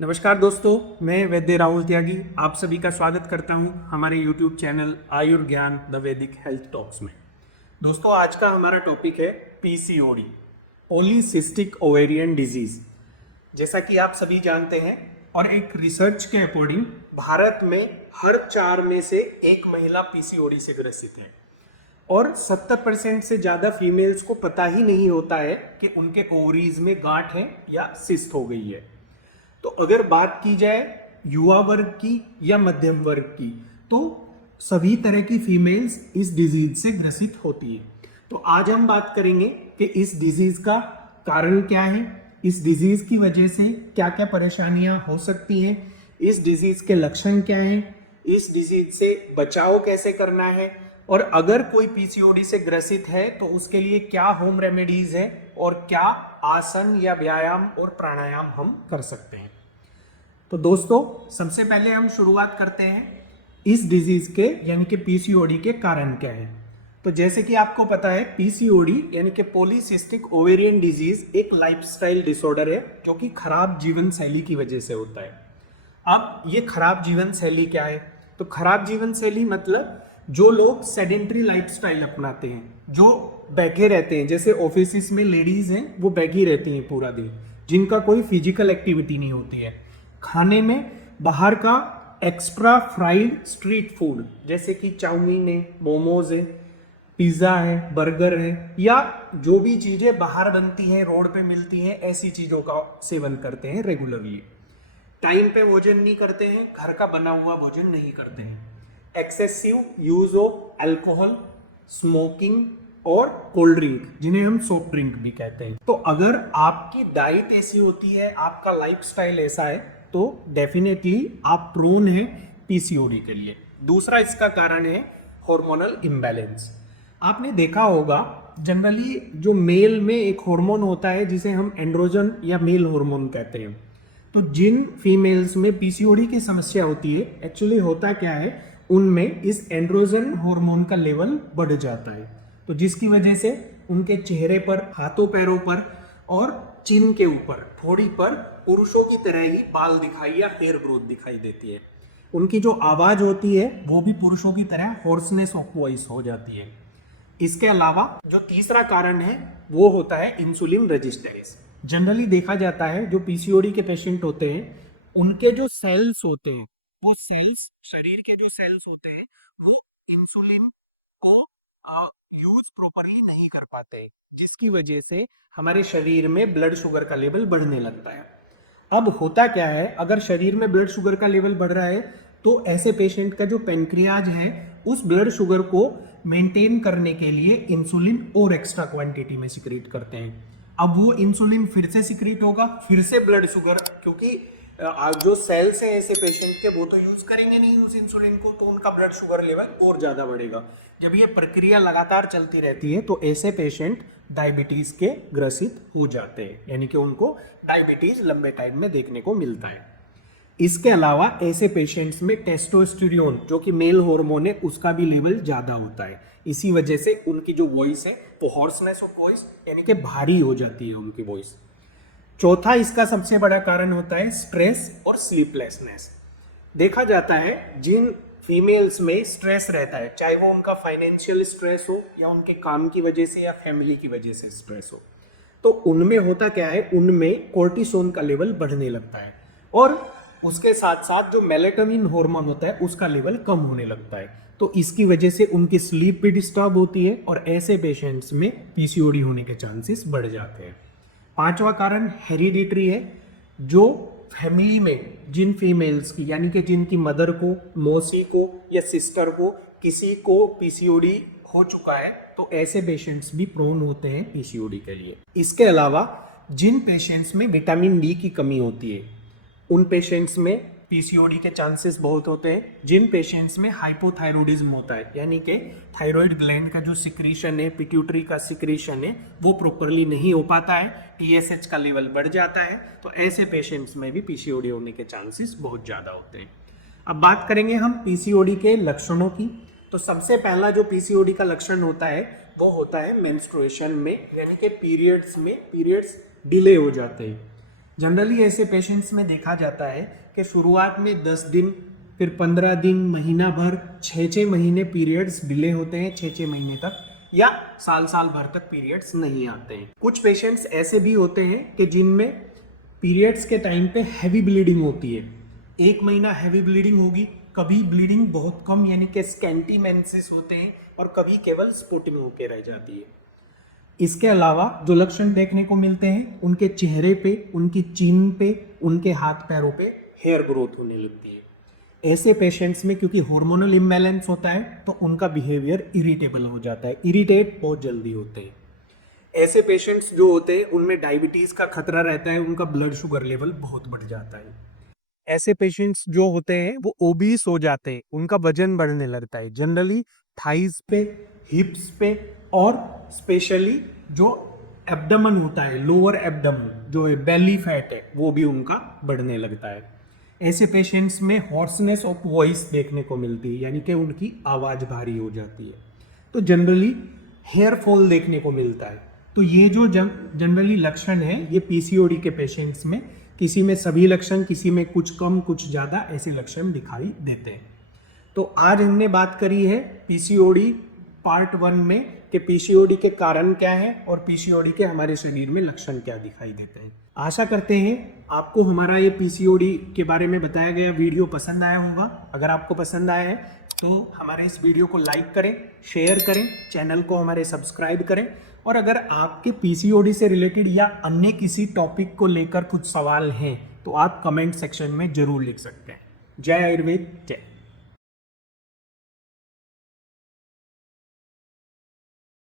नमस्कार दोस्तों, मैं वैद्य राहुल त्यागी आप सभी का स्वागत करता हूं हमारे YouTube चैनल आयुर्ज्ञान द वैदिक हेल्थ टॉक्स में। दोस्तों, आज का हमारा टॉपिक है पीसीओडी, पॉलीसिस्टिक ओवेरियन डिजीज। जैसा कि आप सभी जानते हैं और एक रिसर्च के अकॉर्डिंग भारत में हर 4 में से एक महिला पीसीओडी से ग्रसित है और 70% से ज़्यादा फीमेल्स को पता ही नहीं होता है कि उनके ओवरीज में गांठ है या सिस्ट हो गई है। तो अगर बात की जाए युवा वर्ग की या मध्यम वर्ग की, तो सभी तरह की फीमेल्स इस डिजीज से ग्रसित होती है। तो आज हम बात करेंगे कि इस डिजीज का कारण क्या है, इस डिजीज की वजह से क्या क्या परेशानियां हो सकती हैं, इस डिजीज के लक्षण क्या हैं, इस डिजीज से बचाव कैसे करना है, और अगर कोई पीसीओडी से ग्रसित है तो उसके लिए क्या होम रेमेडीज है और क्या आसन या व्यायाम और प्राणायाम हम कर सकते हैं। तो दोस्तों, सबसे पहले हम शुरुआत करते हैं इस डिजीज के यानी कि पीसीओडी के कारण क्या है। तो जैसे कि आपको पता है, पीसीओडी यानी कि पॉलीसिस्टिक ओवेरियन डिजीज एक लाइफस्टाइल डिसऑर्डर है जो कि खराब जीवन शैली की वजह से होता है। अब ये खराब जीवन शैली क्या है? तो खराब जीवन शैली मतलब जो लोग सेडेंट्री लाइफस्टाइल अपनाते हैं, जो बैठे रहते हैं, जैसे ऑफिस में लेडीज हैं वो बैठी रहती हैं पूरा दिन, जिनका कोई फिजिकल एक्टिविटी नहीं होती है। खाने में बाहर का एक्स्ट्रा फ्राइड स्ट्रीट फूड जैसे कि चाउमीन है, मोमोज है, पिज्ज़ा है, बर्गर है, या जो भी चीज़ें बाहर बनती हैं, रोड पे मिलती हैं, ऐसी चीज़ों का सेवन करते हैं रेगुलरली। टाइम पे भोजन नहीं करते हैं, घर का बना हुआ भोजन नहीं करते हैं। Excessive use of alcohol, smoking और कोल्ड ड्रिंक, जिन्हें हम सॉफ्ट ड्रिंक भी कहते हैं। तो अगर आपकी डाइट ऐसी होती है, आपका लाइफस्टाइल ऐसा है, तो डेफिनेटली आप प्रोन है पीसीओडी के लिए। दूसरा इसका कारण है हार्मोनल इम्बैलेंस। आपने देखा होगा जनरली जो मेल में एक हार्मोन होता है जिसे हम एंड्रोजन या मेल हार्मोन कहते हैं। तो जिन फीमेल्स में पीसीओडी की समस्या होती है, एक्चुअली होता क्या है, उनमें इस एंड्रोजन हार्मोन का लेवल बढ़ जाता है, तो जिसकी वजह से उनके चेहरे पर, हाथों पैरों पर और चिन के ऊपर, ठोड़ी पर पुरुषों की तरह ही बाल दिखाई या हेयर ग्रोथ दिखाई देती है। उनकी जो आवाज होती है वो भी पुरुषों की तरह हॉर्सनेस ऑफ वॉइस हो जाती है। इसके अलावा जो तीसरा कारण है वो होता है इंसुलिन रेजिस्टेंस। जनरली देखा जाता है जो पीसीओडी के पेशेंट होते हैं, उनके जो सेल्स होते हैं, वो सेल्स, शरीर के जो सेल्स होते हैं, वो इंसुलिन को यूज प्रॉपरली नहीं कर पाते, जिसकी वजह से हमारे शरीर में ब्लड शुगर का लेवल बढ़ने लगता है। अब होता क्या है, अगर शरीर में ब्लड शुगर का लेवल बढ़ रहा है तो ऐसे पेशेंट का जो पेनक्रियाज है उस ब्लड शुगर को मेंटेन करने के लिए इंसुलिन और एक्स्ट्रा क्वांटिटी में सिक्रीट करते हैं। अब वो इंसुलिन फिर से सिक्रीट होगा, फिर से ब्लड शुगर, क्योंकि जो सेल्स हैं ऐसे पेशेंट के, वो तो यूज करेंगे नहीं उस इंसुलिन को, तो उनका ब्लड शुगर लेवल और ज्यादा बढ़ेगा। जब ये प्रक्रिया लगातार चलती रहती है तो ऐसे पेशेंट डायबिटीज के ग्रसित हो जाते हैं, यानी कि उनको डायबिटीज लंबे टाइम में देखने को मिलता है। इसके अलावा ऐसे पेशेंट्स में टेस्टोस्टेरोन जो कि मेल हार्मोन है उसका भी लेवल ज्यादा होता है। इसी वजह से उनकी जो वॉइस है वो हॉर्सनेस ऑफ वॉइस यानी कि भारी हो जाती है उनकी वॉइस। चौथा इसका सबसे बड़ा कारण होता है स्ट्रेस और स्लीपलेसनेस। देखा जाता है जिन फीमेल्स में स्ट्रेस रहता है, चाहे वो उनका फाइनेंशियल स्ट्रेस हो या उनके काम की वजह से या फैमिली की वजह से स्ट्रेस हो, तो उनमें होता क्या है, उनमें कोर्टिसोन का लेवल बढ़ने लगता है और उसके साथ साथ जो मेलेटोनिन हार्मोन होता है उसका लेवल कम होने लगता है। तो इसकी वजह से उनकी स्लीप भी डिस्टर्ब होती है और ऐसे पेशेंट्स में पीसीओडी होने के चांसेस बढ़ जाते हैं। पांचवा कारण हेरिडिटरी है। जो फैमिली में जिन फीमेल्स की, यानी कि जिनकी मदर को, मौसी को या सिस्टर को किसी को पीसीओडी हो चुका है, तो ऐसे पेशेंट्स भी प्रोन होते हैं पीसीओडी के लिए। इसके अलावा जिन पेशेंट्स में विटामिन डी की कमी होती है, उन पेशेंट्स में पीसीओडी के चांसेस बहुत होते हैं। जिन पेशेंट्स में हाइपोथायरॉयडिज्म होता है, यानी कि थायराइड ग्लैंड का जो सिक्रीशन है, पिट्यूटरी का सिक्रीशन है, वो प्रॉपरली नहीं हो पाता है, टीएसएच का लेवल बढ़ जाता है, तो ऐसे पेशेंट्स में भी पीसीओडी होने के चांसेस बहुत ज़्यादा होते हैं। अब बात करेंगे हम पीसीओडी के लक्षणों की। तो सबसे पहला जो पीसीओडी का लक्षण होता है वो होता है मेंस्ट्रुएशन में, यानी कि पीरियड्स में पीरियड्स डिले हो जाते हैं। जनरली ऐसे पेशेंट्स में देखा जाता है कि शुरुआत में 10 दिन, फिर 15 दिन, महीना भर, 6-6 महीने पीरियड्स डिले होते हैं, 6-6 महीने तक, या साल भर तक पीरियड्स नहीं आते हैं। कुछ पेशेंट्स ऐसे भी होते हैं कि जिनमें पीरियड्स के टाइम पे हैवी ब्लीडिंग होती है। 1 महीना हैवी ब्लीडिंग होगी, कभी ब्लीडिंग बहुत कम यानी कि स्कैंटी मेंसेस होते हैं, और कभी केवल स्पॉटिंग होके रह जाती है। इसके अलावा जो लक्षण देखने को मिलते हैं, उनके चेहरे पे, उनकी चिन पे, उनके हाथ पैरों पे हेयर ग्रोथ होने लगती है। ऐसे पेशेंट्स में क्योंकि हार्मोनल इम्बैलेंस होता है तो उनका बिहेवियर इरिटेबल हो जाता है, इरिटेट बहुत जल्दी होते हैं। ऐसे पेशेंट्स जो होते हैं उनमें डायबिटीज़ का खतरा रहता है, उनका ब्लड शुगर लेवल बहुत बढ़ जाता है। ऐसे पेशेंट्स जो होते हैं वो ओबीस हो जाते हैं, उनका वजन बढ़ने लगता है, जनरली थाइज पे, हिप्स पे, और स्पेशली जो एब्डमन होता है, लोअर एब्डमन जो है, बेली फैट है, वो भी उनका बढ़ने लगता है। ऐसे पेशेंट्स में हॉर्सनेस ऑफ वॉइस देखने को मिलती है, यानी कि उनकी आवाज़ भारी हो जाती है। तो जनरली हेयर फॉल देखने को मिलता है। तो ये जो जनरली लक्षण है, ये पीसीओडी के पेशेंट्स में किसी में सभी लक्षण, किसी में कुछ कम कुछ ज़्यादा ऐसे लक्षण दिखाई देते हैं। तो आज हमने बात करी है पीसीओडी पार्ट 1 में कि पीसीओडी के कारण क्या है और पीसीओडी के हमारे शरीर में लक्षण क्या दिखाई देते हैं। आशा करते हैं आपको हमारा ये पीसीओडी के बारे में बताया गया वीडियो पसंद आया होगा। अगर आपको पसंद आया है तो हमारे इस वीडियो को लाइक करें, शेयर करें, चैनल को हमारे सब्सक्राइब करें, और अगर आपके पीसीओडी से रिलेटेड या अन्य किसी टॉपिक को लेकर कुछ सवाल हैं तो आप कमेंट सेक्शन में जरूर लिख सकते हैं। जय आयुर्वेद, जय।